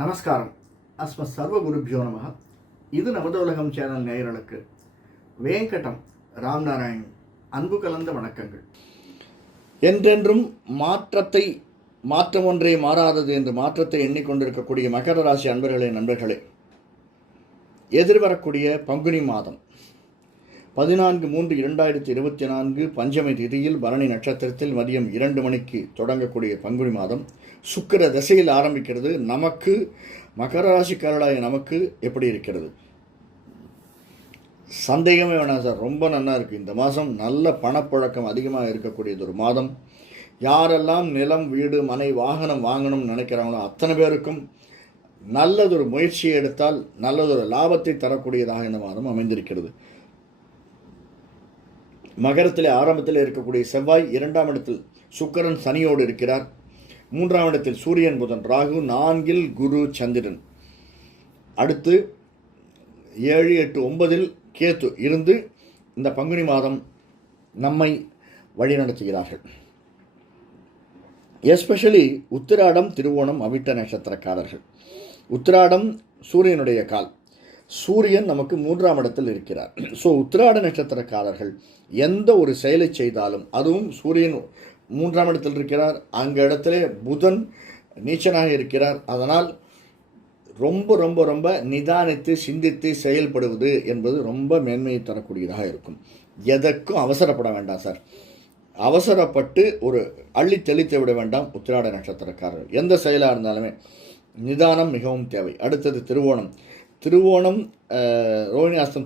நமஸ்காரம். அஸ்ம சர்வ குருபியோ நமக இது நமது உலகம் சேனல் நேயர்களுக்கு வேங்கடம் ராம்நாராயண் அன்பு கலந்த வணக்கங்கள். என்றென்றும் மாற்றத்தை மாற்றம் ஒன்றே மாறாதது என்று மாற்றத்தை எண்ணிக்கொண்டிருக்கக்கூடிய மகர ராசி அன்பர்களே நண்பர்களே. எதிர்வரக்கூடிய பங்குனி மாதம். பதினான்கு மூன்று இரண்டாயிரத்தி இருபத்தி நான்கு பஞ்சமி திதியில் பரணி நட்சத்திரத்தில் மதியம் இரண்டு மணிக்கு தொடங்கக்கூடிய பங்குனி மாதம் சுக்கிர திசையில் ஆரம்பிக்கிறது. நமக்கு மகர ராசிக்காரராய நமக்கு எப்படி இருக்கிறது? சந்தேகமே வேணாம் சார். ரொம்ப நல்லா இருக்குது இந்த மாதம் நல்ல பணப்புழக்கம் அதிகமாக இருக்கக்கூடியது ஒரு மாதம். யாரெல்லாம் நிலம் வீடு மனை வாகனம் வாங்கணும்னு நினைக்கிறாங்களோ அத்தனை பேருக்கும் நல்லதொரு முயற்சியை எடுத்தால் நல்லதொரு லாபத்தை தரக்கூடியதாக இந்த மாதம் அமைந்திருக்கிறது. மகரத்தில் ஆரம்பத்தில் இருக்கக்கூடிய செவ்வாய் இரண்டாம் இடத்தில் சுக்கரன் சனியோடு இருக்கிறார். மூன்றாம் இடத்தில் சூரியன் புதன் ராகு நான்கில் குரு சந்திரன். அடுத்து ஏழு எட்டு ஒன்பதில் கேத்து இருந்து இந்த பங்குனி மாதம் நம்மை வழிநடத்துகிறார்கள் எஸ்பெஷலி உத்திராடம் திருவோணம் அவிட்ட நட்சத்திரக்காரர்கள். உத்திராடம் சூரியனுடைய கால். சூரியன் நமக்கு மூன்றாம் இடத்தில் இருக்கிறார். ஸோ உத்திராட நட்சத்திரக்காரர்கள் எந்த ஒரு செயலை செய்தாலும் அதுவும் சூரியன் மூன்றாம் இடத்தில் இருக்கிறார் அங்கே இடத்துல புதன் நீச்சனாக இருக்கிறார் அதனால் ரொம்ப ரொம்ப ரொம்ப நிதானித்து சிந்தித்து செயல்படுவது என்பது ரொம்ப மேன்மையை தரக்கூடியதாக இருக்கும். எதற்கும் அவசரப்பட வேண்டாம் சார். அவசரப்பட்டு ஒரு அள்ளி தெளித்து விட வேண்டாம் உத்திராட நட்சத்திரக்காரர்கள். எந்த செயலாக இருந்தாலுமே நிதானம் மிகவும் தேவை. அடுத்தது திருவோணம். திருவோணம் அஹ்,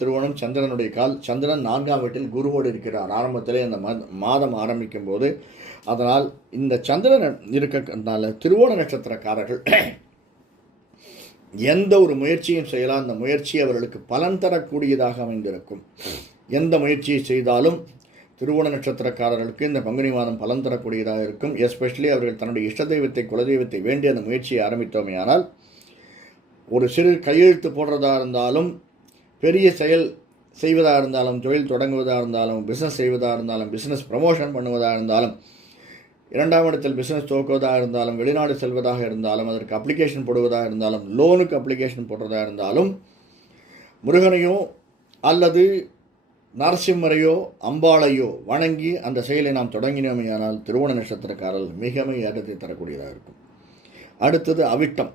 திருவோணம் சந்திரனுடைய கால். சந்திரன் நான்காம் வீட்டில் குருவோடு இருக்கிறார். ஆரம்பத்திலே அந்த மாதம் ஆரம்பிக்கும் போது அதனால் இந்த சந்திரன் இருக்கிறதுனால திருவோண நட்சத்திரக்காரர்கள் எந்த ஒரு முயற்சியும் செய்யலாம். அந்த முயற்சி அவர்களுக்கு பலன் தரக்கூடியதாக அமைந்திருக்கும். எந்த முயற்சியை செய்தாலும் திருவோண நட்சத்திரக்காரர்களுக்கு இந்த பங்குனி மாதம் பலன் தரக்கூடியதாக இருக்கும். எஸ்பெஷலி அவர்கள் தன்னுடைய இஷ்ட தெய்வத்தை குலதெய்வத்தை வேண்டி அந்த முயற்சியை ஆரம்பித்தோமேயானால் ஒரு சிறு கையெழுத்து போடுறதா இருந்தாலும் பெரிய செயல் செய்வதாக இருந்தாலும் தொழில் தொடங்குவதாக இருந்தாலும் பிஸ்னஸ் செய்வதாக இருந்தாலும் பிஸ்னஸ் ப்ரமோஷன் பண்ணுவதாக இருந்தாலும் இரண்டாம் இடத்தில் பிஸ்னஸ் துவக்குவதாக இருந்தாலும் வெளிநாடு செல்வதாக இருந்தாலும் அதற்கு அப்ளிகேஷன் போடுவதாக இருந்தாலும் லோனுக்கு அப்ளிகேஷன் போடுறதா இருந்தாலும் முருகனையோ அல்லது நரசிம்மரையோ அம்பாளையோ வணங்கி அந்த செயலை நாம் தொடங்கினோமேயானால் திருவோண நட்சத்திரக்காரர்கள் மிகவும் ஏற்றத்தை தரக்கூடியதாக இருக்கும். அடுத்தது அவிட்டம்.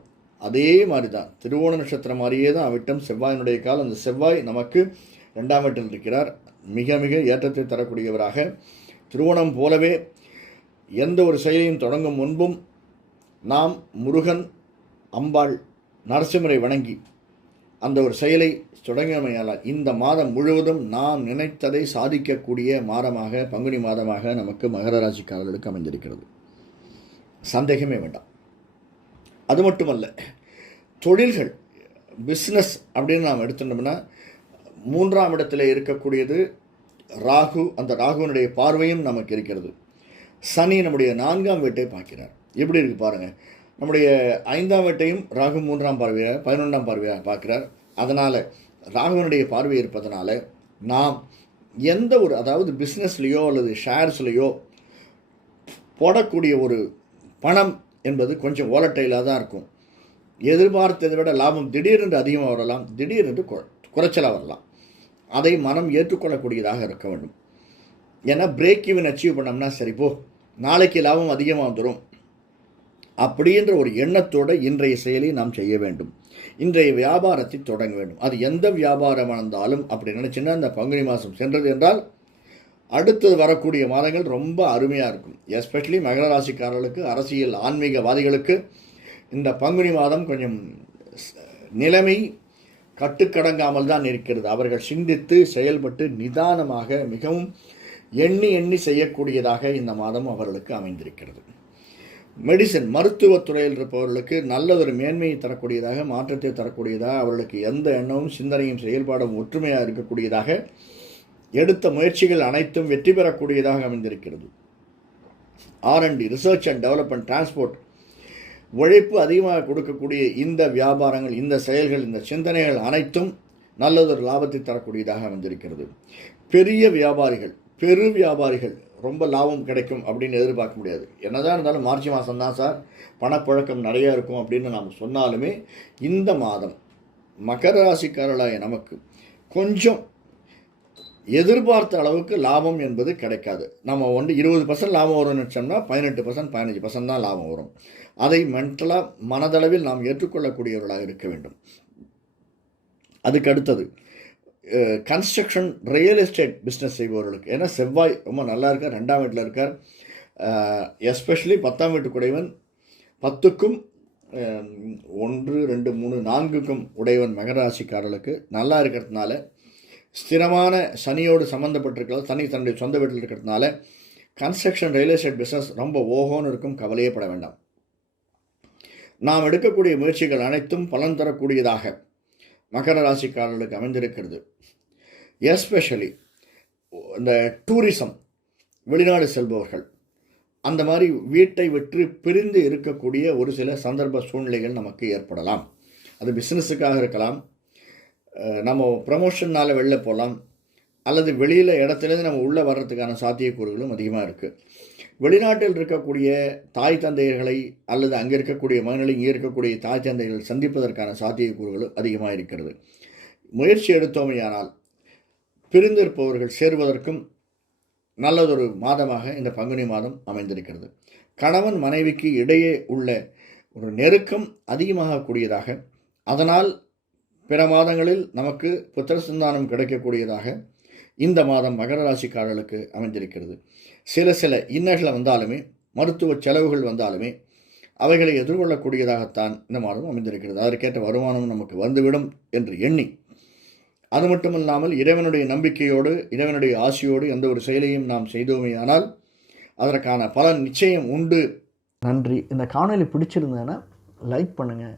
அதே மாதிரி தான் திருவோண நட்சத்திரம் மாதிரியே தான் அவிட்டம் செவ்வாயினுடைய காலம். அந்த செவ்வாய் நமக்கு ரெண்டாம் வீட்டில் இருக்கிறார். மிக மிக ஏற்றத்தை தரக்கூடியவராக. திருவோணம் போலவே எந்த ஒரு செயலையும் தொடங்கும் முன்பும் நாம் முருகன் அம்பாள் நரசிம்மரை வணங்கி அந்த ஒரு செயலை தொடங்கியமையால் இந்த மாதம் முழுவதும் நாம் நினைத்ததை சாதிக்கக்கூடிய மாதமாக பங்குனி மாதமாக நமக்கு மகர ராசிக்காரர்களுக்கு அமைந்திருக்கிறது. சந்தேகமே வேண்டாம். அது மட்டுமல்ல தொழில்கள் பிஸ்னஸ் அப்படின்னு நாம் எடுத்துட்டோம்னா மூன்றாம் இடத்துல இருக்கக்கூடியது ராகு அந்த ராகுவினுடைய பார்வையும் நமக்கு இருக்கிறது. சனி நம்முடைய நான்காம் வீட்டை பார்க்கிறார். எப்படி இருக்கு பாருங்கள் நம்முடைய ஐந்தாம் வீட்டையும் ராகு மூன்றாம் பார்வையாக பதினொன்றாம் பார்வையாக பார்க்கிறார். அதனால் ராகுவனுடைய பார்வை இருப்பதனால நாம் எந்த ஒரு அதாவது பிஸ்னஸ்லேயோ அல்லது ஷேர்ஸ்லேயோ போடக்கூடிய ஒரு பணம் என்பது கொஞ்சம் ஓலட்டைலாக தான் இருக்கும். எதிர்பார்த்ததை விட லாபம் திடீரென்று அதிகமாக வரலாம் திடீரென்று குறை குறைச்சலாக வரலாம். அதை மனம் ஏற்றுக்கொள்ளக்கூடியதாக இருக்க வேண்டும். ஏன்னா பிரேக் ஈவன் அச்சீவ் பண்ணோம்னா சரி போ நாளைக்கு லாபம் அதிகமாக வந்துடும் அப்படின்ற ஒரு எண்ணத்தோடு இன்றைய செயலை நாம் செய்ய வேண்டும். இன்றைய வியாபாரத்தை தொடங்க வேண்டும். அது எந்த வியாபாரம் இருந்தாலும் அப்படி நினச்சின்னா அந்த பங்குனி மாதம் சென்றது என்றால் அடுத்தது வரக்கூடிய மாதங்கள் ரொம்ப அருமையாக இருக்கும். எஸ்பெஷலி மகர ராசிக்காரர்களுக்கு அரசியல் ஆன்மீகவாதிகளுக்கு இந்த பங்குனி மாதம் கொஞ்சம் நிலைமை கட்டுக்கடங்காமல் தான் இருக்கிறது. அவர்கள் சிந்தித்து செயல்பட்டு நிதானமாக மிகவும் எண்ணி எண்ணி செய்யக்கூடியதாக இந்த மாதம் அவர்களுக்கு அமைந்திருக்கிறது. மெடிசன் மருத்துவத்துறையில் இருப்பவர்களுக்கு நல்லதொரு ஒரு மேன்மையை தரக்கூடியதாக மாற்றத்தை தரக்கூடியதாக அவர்களுக்கு எந்த எண்ணமும் சிந்தனையும் செயல்பாடும் ஒற்றுமையாக இருக்கக்கூடியதாக எடுத்த முயற்சிகள் அனைத்தும் வெற்றி பெறக்கூடியதாக அமைந்திருக்கிறது. R and D research and development transport உழைப்பு அதிகமாக கொடுக்கக்கூடிய இந்த வியாபாரங்கள் இந்த செயல்கள் இந்த சிந்தனைகள் அனைத்தும் நல்லதொரு லாபத்தை தரக்கூடியதாக அமைந்திருக்கிறது. பெரிய வியாபாரிகள் பெரு வியாபாரிகள் ரொம்ப லாபம் கிடைக்கும் அப்படின்னு எதிர்பார்க்க முடியாது. என்னதான் இருந்தாலும் மார்ச் மாதம் தான் சார். பணப்புழக்கம் நிறையா இருக்கும் அப்படின்னு நாம் சொன்னாலுமே இந்த மாதம் மகர ராசிக்காரர்களாய நமக்கு கொஞ்சம் எதிர்பார்த்த அளவுக்கு லாபம் என்பது கிடைக்காது. நம்ம வந்து இருபது பர்சன்ட் லாபம் வரும்னு நினச்சோம்னா பதினெட்டு பர்சன்ட் பதினஞ்சு பர்சன்ட் தான் லாபம் வரும். அதை மென்டலாக மனதளவில் நாம் ஏற்றுக்கொள்ளக்கூடியவர்களாக இருக்க வேண்டும். அதுக்கு அடுத்தது கன்ஸ்ட்ரக்ஷன் ரியல் எஸ்டேட் பிஸ்னஸ் செய்பவர்களுக்கு ஏன்னா செவ்வாய் ரொம்ப நல்லா இருக்கார் ரெண்டாம் வீட்டில் இருக்கார். எஸ்பெஷலி பத்தாம் வீட்டு குடைவன் பத்துக்கும் ஒன்று ரெண்டு மூணு நான்குக்கும் உடையவன் மகராசிக்காரர்களுக்கு நல்லா இருக்கிறதுனால ஸ்திரமான சனியோடு சம்மந்தப்பட்டிருக்கிறது சனி தன்னுடைய சொந்த வீட்டில் இருக்கிறதுனால கன்ஸ்ட்ரக்ஷன் ரியல் எஸ்டேட் பிஸ்னஸ் ரொம்ப ஓஹோன்னு இருக்கும். கவலையே பட வேண்டாம். நாம் எடுக்கக்கூடிய முயற்சிகள் அனைத்தும் பலன் தரக்கூடியதாக மகர ராசிக்காரர்களுக்கு அமைந்திருக்கிறது. எஸ்பெஷலி இந்த டூரிசம் வெளிநாடு செல்பவர்கள் அந்த மாதிரி வீட்டை விட்டு பிரிந்து இருக்கக்கூடிய ஒரு சில சந்தர்ப்ப சூழ்நிலைகள் நமக்கு ஏற்படலாம். அது பிஸ்னஸுக்காக இருக்கலாம் நம்ம ப்ரமோஷன்னால் வெளில போகலாம் அல்லது வெளியில் இடத்துலேருந்து நம்ம உள்ளே வர்றதுக்கான சாத்தியக்கூறுகளும் அதிகமாக இருக்குது வெளிநாட்டில் இருக்கக்கூடிய தாய் தந்தையர்களை அல்லது அங்கே இருக்கக்கூடிய மகன்களை இங்கே இருக்கக்கூடிய தாய் தந்தைகள் சந்திப்பதற்கான சாத்தியக்கூறுகளும் அதிகமாக இருக்கிறது. முயற்சி எடுத்தோமையானால் பிரிந்திருப்பவர்கள் சேருவதற்கும் நல்லதொரு மாதமாக இந்த பங்குனி மாதம் அமைந்திருக்கிறது. கணவன் மனைவிக்கு இடையே உள்ள ஒரு நெருக்கம் அதிகமாகக்கூடியதாக அதனால் பிற மாதங்களில் நமக்கு புத்திர சந்தானம் கிடைக்கக்கூடியதாக இந்த மாதம் மகர ராசிக்காரர்களுக்கு அமைந்திருக்கிறது. சில சில இன்னல்களை வந்தாலுமே மருத்துவ செலவுகள் வந்தாலுமே அவைகளை எதிர்கொள்ளக்கூடியதாகத்தான் இந்த மாதம் அமைந்திருக்கிறது. அதற்கேற்ற வருமானம் நமக்கு வந்துவிடும் என்று எண்ணி அது மட்டுமல்லாமல் இறைவனுடைய நம்பிக்கையோடு இறைவனுடைய ஆசையோடு எந்த ஒரு செயலையும் நாம் செய்தோமேயானால் அதற்கான பலன் நிச்சயம் உண்டு. நன்றி. இந்த காணொலி பிடிச்சிருந்தேன்னா லைக் பண்ணுங்கள்